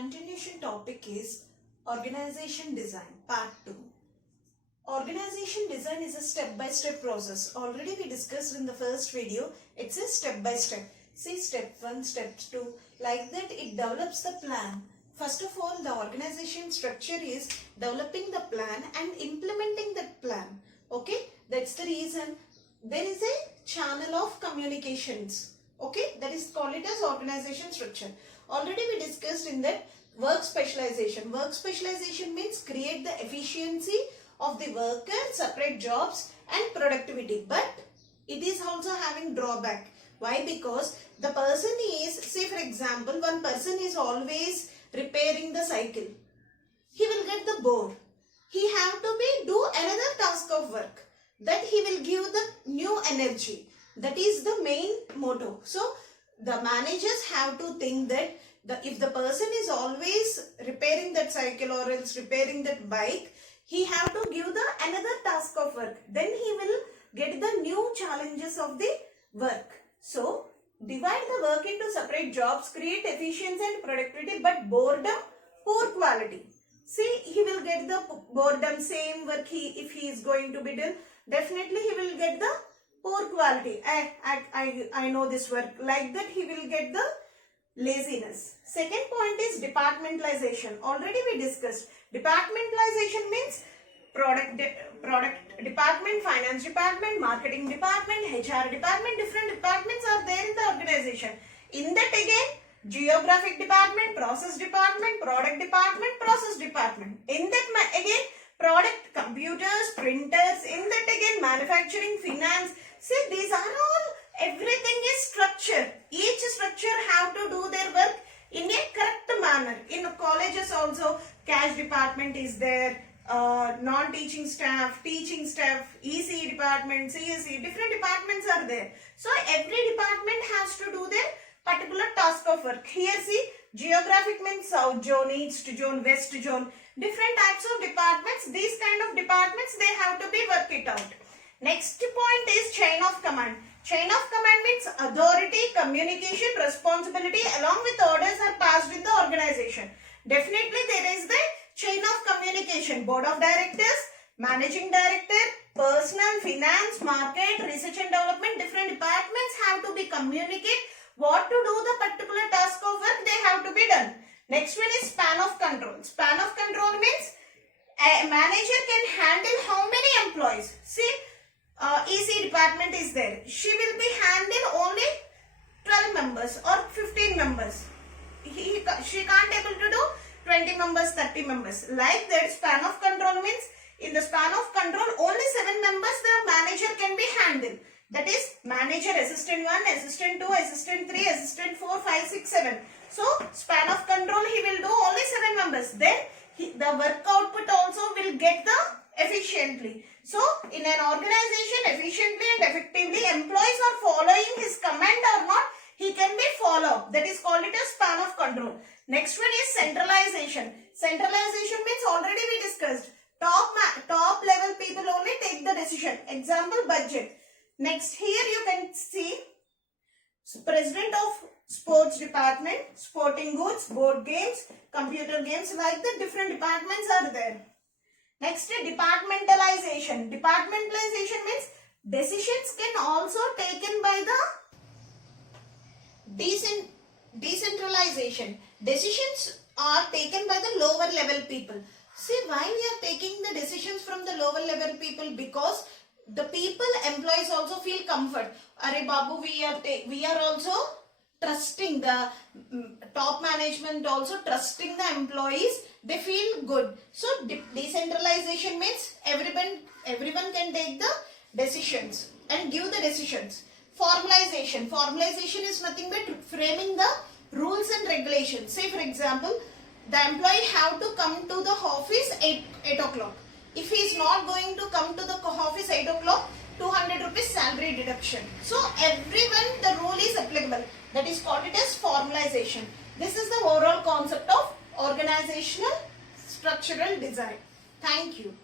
continuation topic is organization design part 2. Organization design is a step-by-step process. Already we discussed in the first video. It's a step-by-step. See, step 1, step 2. Like that it develops the plan. First of all, the organization structure is developing the plan and implementing that plan. Okay, that's the reason. There is a channel of communications. Okay, that is called it as organization structure. Already we discussed in that work specialization. Work specialization means create the efficiency of the worker, separate jobs and productivity. But it is also having drawback. Why? Because the person is, say for example, one person is always repairing the cycle. He will get the bored. He have to do another task of work. That he will give the new energy. That is the main motto. So the managers have to think that if the person is always repairing that cycle or else repairing that bike, he have to give the another task of work. Then he will get the new challenges of the work. So divide the work into separate jobs, create efficiency and productivity, but boredom, poor quality. See, he will get the boredom, same work if he is going to be done, definitely he will get the poor quality. I know this work. Like that he will get the laziness. Second point is departmentalization. Already we discussed. Departmentalization means product department, finance department, marketing department, HR department. Different departments are there in the organization. In that again, geographic department, process department, product department, process department. In that again, product, computers, printers. In that again, manufacturing, finance. See, these are all, everything is structure. Each structure have to do their work in a correct manner. In colleges also, cash department is there, non-teaching staff, teaching staff, EC department, CSE, different departments are there. So every department has to do their particular task of work. Here see, geographic means south zone, east zone, west zone, different types of departments. These kind of departments, they have to be work it out. Next point is chain of command. Chain of command means authority, communication, responsibility along with orders are passed in the organization. Definitely there is the chain of communication. Board of directors, managing director, personnel, finance, market, research and development, different departments have to be communicate what to do the particular task of work they have to be done. Next one is span of control. Span of control means a manager can handle how many employees. See, EC department is there. She will be handling only 12 members or 15 members. She can't able to do 20 members, 30 members. Like that, span of control means in the span of control only 7 members the manager can be handled. That is manager, assistant 1, assistant 2, assistant 3, assistant 4, 5, 6, 7. So span of control he will do only 7 members. Then the work output also will get the efficiently. So in an organization, efficiently and effectively employees are following his command or not, he can be followed. That is called it as span of control. Next one is centralization. Centralization means already we discussed. Top level people only take the decision. Example, budget. Next, here you can see president of sports department, sporting goods, board games, computer games, like the different departments are there. Next, departmentalization. Departmentalization means decisions can also taken by the decentralization. Decisions are taken by the lower level people. See, why we are taking the decisions from the lower level people? Because the people, employees also feel comfort. Arey Babu, we are also trusting the top management, also trusting the employees. They feel good. So decentralization means everyone can take the decisions and give the decisions. Formalization. Formalization is nothing but framing the rules and regulations. Say for example, the employee have to come to the office 8 o'clock. If he is not going to come to the office 8 o'clock, 200 rupees salary deduction. So everyone, the rule is applicable. That is called it as formalization. This is the overall concept of organizational structural design. Thank you.